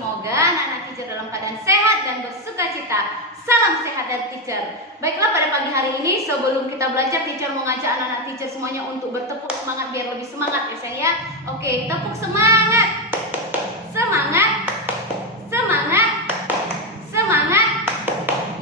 Semoga anak-anak teacher dalam keadaan sehat dan bersuka cita. Salam sehat dari teacher. Baiklah, pada pagi hari ini sebelum kita belajar, teacher mau ngajak anak-anak teacher semuanya untuk bertepuk semangat biar lebih semangat ya sayang ya. Oke, tepuk semangat. Semangat. Semangat. Semangat.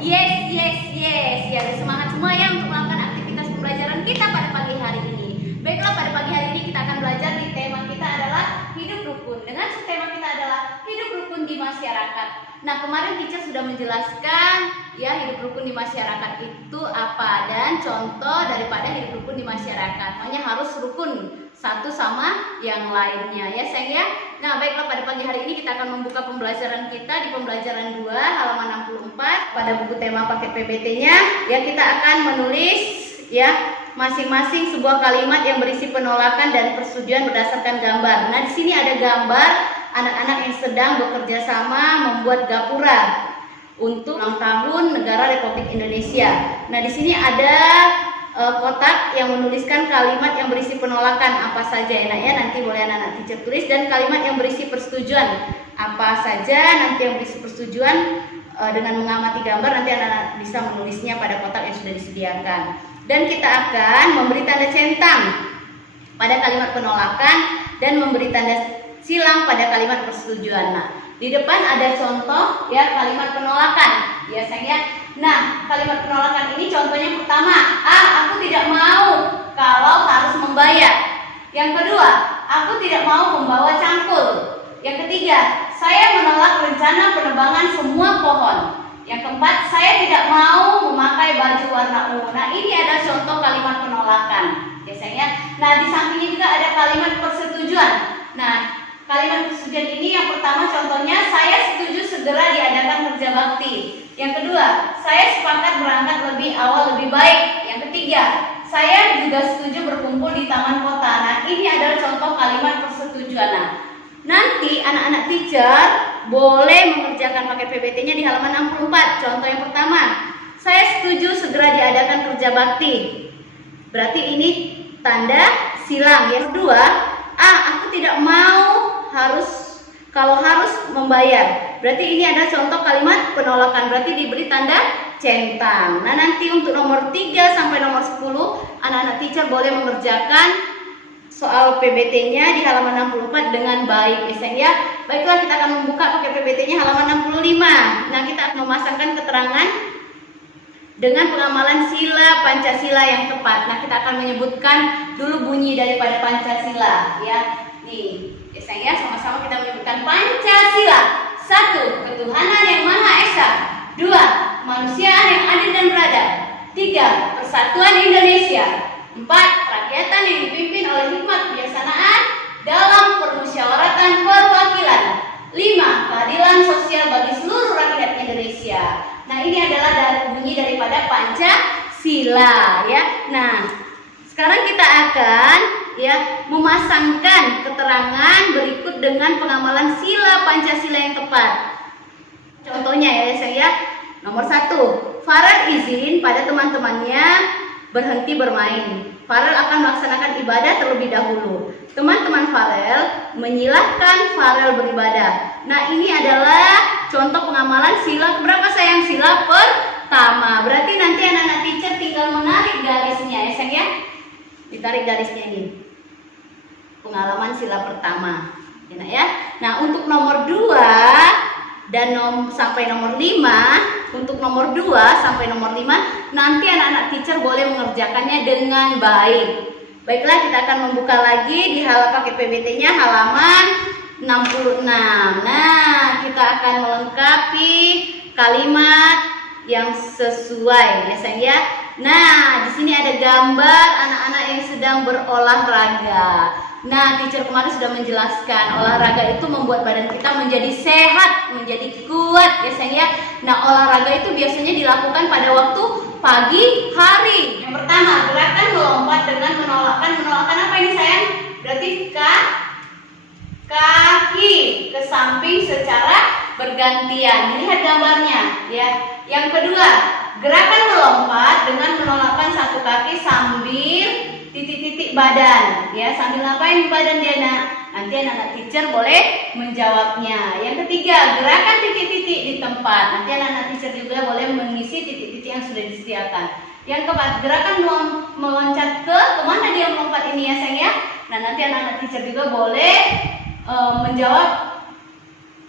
Yes, yes, yes. Ya, ada semangat semua ya untuk melakukan aktivitas pembelajaran kita pada pagi hari ini. Baiklah, pada pagi hari ini kita akan belajar di tema kita adalah hidup rukun. Dengan tema kita adalah hidup rukun di masyarakat. Nah, kemarin teacher sudah menjelaskan ya hidup rukun di masyarakat itu apa dan contoh daripada hidup rukun di masyarakat. Makanya harus rukun satu sama yang lainnya ya sayang ya. Nah, baiklah, pada pagi hari ini kita akan membuka pembelajaran kita di pembelajaran 2 halaman 64. Pada buku tema paket PBT-nya ya kita akan menulis ya masing-masing sebuah kalimat yang berisi penolakan dan persetujuan berdasarkan gambar. Nah, di sini ada gambar anak-anak yang sedang bekerja sama membuat gapura untuk ulang tahun Negara Republik Indonesia. Nah, di sini ada kotak yang menuliskan kalimat yang berisi penolakan apa saja ya nak ya. Nanti boleh anak-anak teacher tulis, dan kalimat yang berisi persetujuan apa saja. Nanti yang berisi persetujuan dengan mengamati gambar nanti anak-anak bisa menulisnya pada kotak yang sudah disediakan. Dan kita akan memberi tanda centang pada kalimat penolakan dan memberi tanda silang pada kalimat persetujuan. Nah, di depan ada contoh ya kalimat penolakan ya sayang ya. Nah, kalimat penolakan ini contohnya pertama, aku tidak mau kalau harus membayar. Yang kedua, aku tidak mau membawa cangkul. Yang ketiga, saya menolak rencana penebangan semua pohon. Yang keempat, saya tidak mau memakai baju warna ungu. Nah, ini ada contoh kalimat penolakan ya sayang ya. Nah, di sampingnya juga ada kalimat persetujuan. Nah, kalimat persetujuan ini yang pertama contohnya, saya setuju segera diadakan kerja bakti. Yang kedua, saya sepakat berangkat lebih awal lebih baik. Yang ketiga, saya juga setuju berkumpul di taman kota. Nah, ini adalah contoh kalimat persetujuan. Nah, nanti anak-anak teacher boleh mengerjakan paket PBT-nya di halaman 64. Contoh yang pertama, saya setuju segera diadakan kerja bakti. Berarti ini tanda silang. Yang kedua, aku tidak mau kalau harus membayar. Berarti ini ada contoh kalimat penolakan. Berarti diberi tanda centang. Nah, nanti untuk nomor 3 sampai nomor 10 anak-anak teacher boleh mengerjakan soal PBT-nya di halaman 64 dengan baik ya sayang ya. Baiklah, kita akan membuka paket PBT-nya halaman 65. Nah, kita akan memasangkan keterangan dengan pengamalan sila Pancasila yang tepat. Nah, kita akan menyebutkan dulu bunyi daripada Pancasila ya. Nih, ya sayang ya, sama-sama kita menyebutkan Pancasila. 1. Ketuhanan yang Maha Esa. 2. Kemanusiaan yang adil dan beradab. 3. Persatuan Indonesia. 4. Kerakyatan yang dipimpin oleh hikmat kebijaksanaan dalam permusyawaratan perwakilan. 5. Keadilan sosial bagi seluruh rakyat Indonesia. Nah, ini adalah bunyi daripada Pancasila ya. Nah, sekarang kita akan ya memasangkan keterangan berikut dengan pengamalan sila Pancasila yang tepat. Contohnya ya saya, nomor 1, Farel izin pada teman-temannya berhenti bermain. Farel akan melaksanakan ibadah terlebih dahulu. Teman-teman Farel menyilahkan Farel beribadah. Nah, ini adalah contoh pengamalan sila berapa sayang? Sila pertama. Berarti nanti anak-anak teacher tinggal menarik garisnya ya sayang ya. Ditarik garisnya ini. Pengalaman sila pertama. Ya. Nah, untuk nomor 2 dan sampai nomor 5, untuk nomor 2 sampai nomor 5 nanti anak-anak teacher boleh mengerjakannya dengan baik. Baiklah, kita akan membuka lagi di paket PBT-nya halaman 66. Nah, kita akan melengkapi kalimat yang sesuai ya sayang ya. Nah, di sini ada gambar anak-anak yang sedang berolahraga. Nah, teacher kemarin sudah menjelaskan olahraga itu membuat badan kita menjadi sehat, menjadi kuat ya sayang ya. Nah, olahraga itu biasanya dilakukan pada waktu pagi hari. Yang pertama, gerakan melompat dengan menolakkan. Menolakkan apa ini sayang? Berarti kaki ke samping secara bergantian. Lihat gambarnya ya. Yang kedua, gerakan melompat dengan menolakkan satu kaki sambil titik-titik badan. Ya, sambil ngapain badan dia nak? Nanti anak-anak teacher boleh menjawabnya. Yang ketiga, gerakan titik-titik di tempat. Nanti anak-anak teacher juga boleh mengisi titik-titik yang sudah disediakan. Yang keempat, gerakan meloncat kemana dia melompat ini ya sayang ya. Nah, nanti anak-anak teacher juga boleh menjawab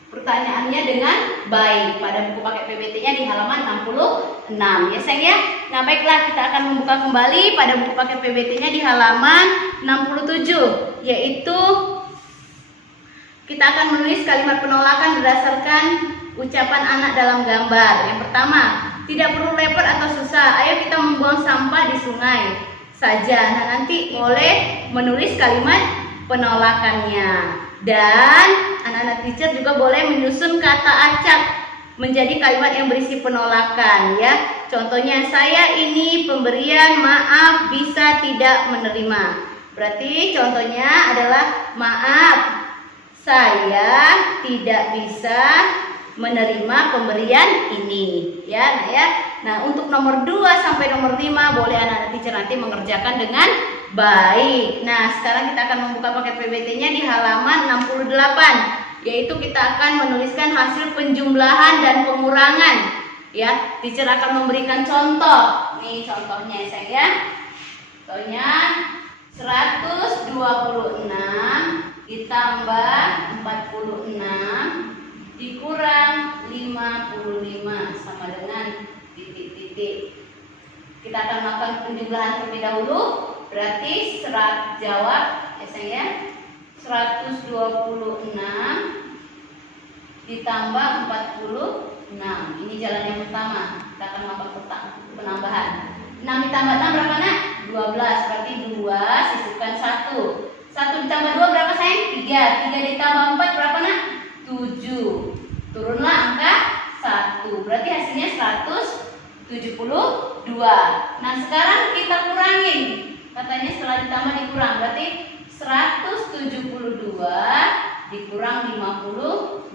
pertanyaannya dengan baik pada buku paket PBT-nya di halaman 66 ya sayang ya. Nah, baiklah, kita akan membuka kembali pada buku paket PBT-nya di halaman 67, yaitu kita akan menulis kalimat penolakan berdasarkan ucapan anak dalam gambar. Yang pertama, tidak perlu repot atau susah, ayo kita membuang sampah di sungai saja. Nah, nanti boleh menulis kalimat penolakannya. Dan anak-anak teacher juga boleh menyusun kata acak menjadi kalimat yang berisi penolakan ya. Contohnya, saya ini pemberian maaf bisa tidak menerima. Berarti contohnya adalah maaf, saya tidak bisa menerima pemberian ini ya. Nah ya. Nah, untuk nomor 2 sampai nomor 5 boleh anak-anak teacher nanti mengerjakan dengan baik. Nah, sekarang kita akan membuka paket PBT-nya di halaman 68, yaitu kita akan menuliskan hasil penjumlahan dan pengurangan ya. Teacher akan memberikan contoh. Nih contohnya saya. Contohnya 126 ditambah 46 dikurang 55 sama dengan titik-titik. Kita akan melakukan penjumlahan terlebih dahulu. Berarti jawab ya saya 126 ditambah 46. Ini jalan yang pertama. Kita akan melakukan penambahan. 6 ditambah 6 berapa nak? 12. Berarti 2 sisipkan 1. 1 ditambah 2 berapa sayang? 3. 3 ditambah 4 berapa nak? 7. Turunlah angka 1. Berarti hasilnya 172. Nah, sekarang kita kurangin. Katanya setelah ditambah dikurang. Berarti 172 dikurang 55.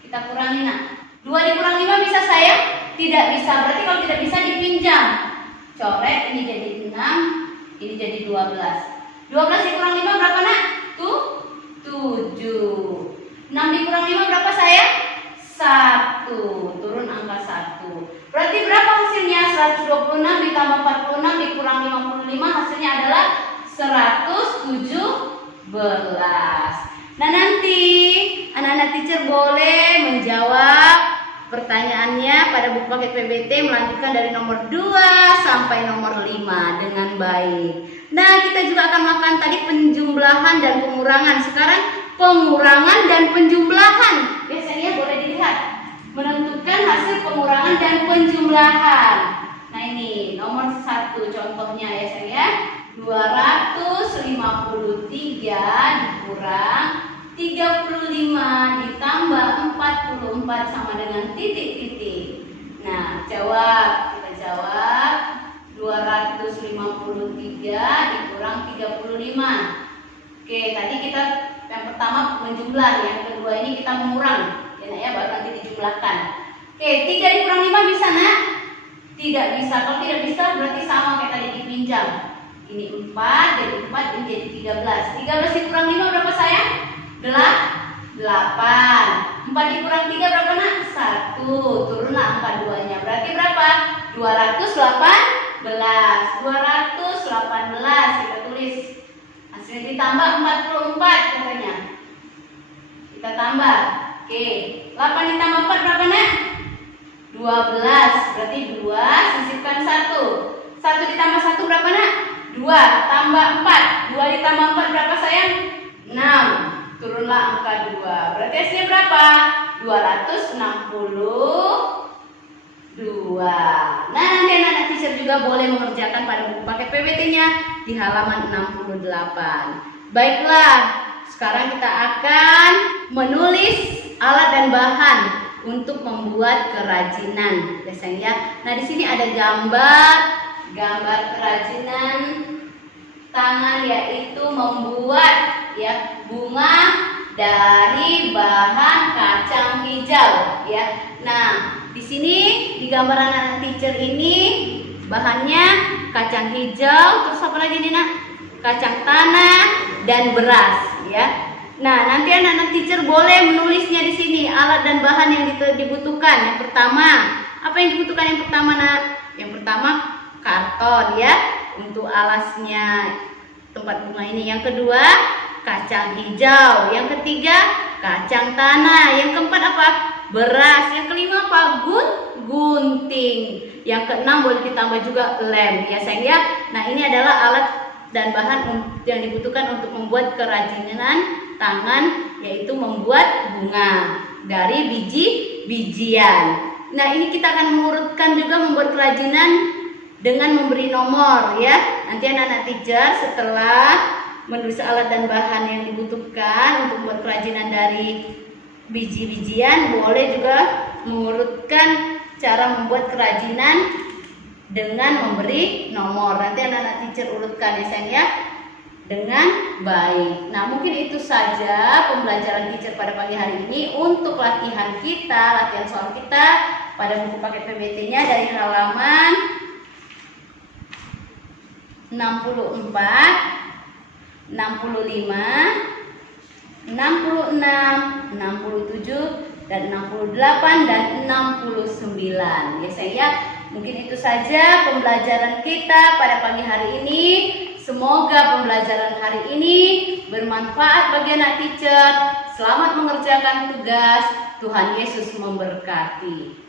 Kita kurangi nak. 2 dikurang 5 bisa sayang? Tidak bisa. Berarti kalau tidak bisa dipinjam. Coret, ini jadi 6, ini jadi 12. 12 dikurang 5 berapa nak? 7. 6 dikurang 5 berapa sayang? 1. Turun angka 1. Berarti berapa hasilnya? 126 ditambah 46 dikurang 55, hasilnya adalah 117. Nah, nanti anak-anak teacher boleh menjawab pertanyaannya pada buku paket PBT melanjutkan dari nomor 2 sampai nomor 5 dengan baik. Nah, kita juga akan melakukan tadi penjumlahan dan pengurangan. Sekarang pengurangan dan penjumlahan. Biasanya boleh dilihat. Menentukan hasil pengurangan dan penjumlahan. Nah, ini nomor 1 contohnya ya saya. 253 dikurang 35 ditambah 44 sama dengan titik-titik. Nah, jawab. Kita jawab 253 dikurang 35. Oke, tadi kita yang pertama menjumlah, yang kedua ini kita mengurang. Ya, baru nanti dijumlahkan. Oke, 3 dikurang 5 bisa nak? Tidak bisa. Kalau tidak bisa berarti sama kayak tadi dipinjam. Ini 4, jadi 4, ini jadi 13. 13 dikurang 5 berapa sayang? 8. 4 dikurang 3 berapa nak? 1. Turunlah angka 2-nya. Berarti berapa? 218. 218 kita tulis. Hasilnya ditambah 44 katanya. Kita tambah. Oke, 8 ditambah 4 berapa nak? 12. Berarti 2 sisipkan 1. 1 ditambah 1 berapa nak? 2 tambah 4. 2 ditambah 4 berapa sayang? 6. Turunlah angka 2. Berarti hasilnya berapa? 262. Nah, nanti anak-anak teacher juga boleh mengerjakan pada buku paket PBT-nya di halaman 68. Baiklah, sekarang kita akan menulis alat dan bahan untuk membuat kerajinan. Biasanya, nah di sini ada gambar kerajinan tangan, yaitu membuat ya bunga dari bahan kacang hijau ya. Nah, di sini di gambar anak-anak teacher ini bahannya kacang hijau, terus apa lagi nih nak? Kacang tanah dan beras ya. Nah, nanti anak-anak teacher boleh menulisnya di sini alat dan bahan yang dibutuhkan. Yang pertama, apa yang dibutuhkan yang pertama nak? Yang pertama karton ya untuk alasnya tempat bunga ini. Yang kedua kacang hijau. Yang ketiga kacang tanah. Yang keempat apa? Beras. Yang kelima apa? Gunting. Yang keenam boleh ditambah juga lem ya sayang ya. Nah, ini adalah alat dan bahan yang dibutuhkan untuk membuat kerajinan tangan, yaitu membuat bunga dari biji-bijian. Nah, ini kita akan mengurutkan juga membuat kerajinan dengan memberi nomor ya. Nanti anak-anak teacher setelah menulis alat dan bahan yang dibutuhkan untuk membuat kerajinan dari biji-bijian, boleh juga mengurutkan cara membuat kerajinan dengan memberi nomor. Nanti anak-anak teacher urutkan ya sayang ya dengan baik. Nah, mungkin itu saja pembelajaran teacher pada pagi hari ini untuk latihan soal kita pada buku paket PBT-nya dari halaman 64, 65, 66, 67, dan 68 dan 69 ya sayang ya. Mungkin itu saja pembelajaran kita pada pagi hari ini. Semoga pembelajaran hari ini bermanfaat bagi anak teacher. Selamat mengerjakan tugas. Tuhan Yesus memberkati.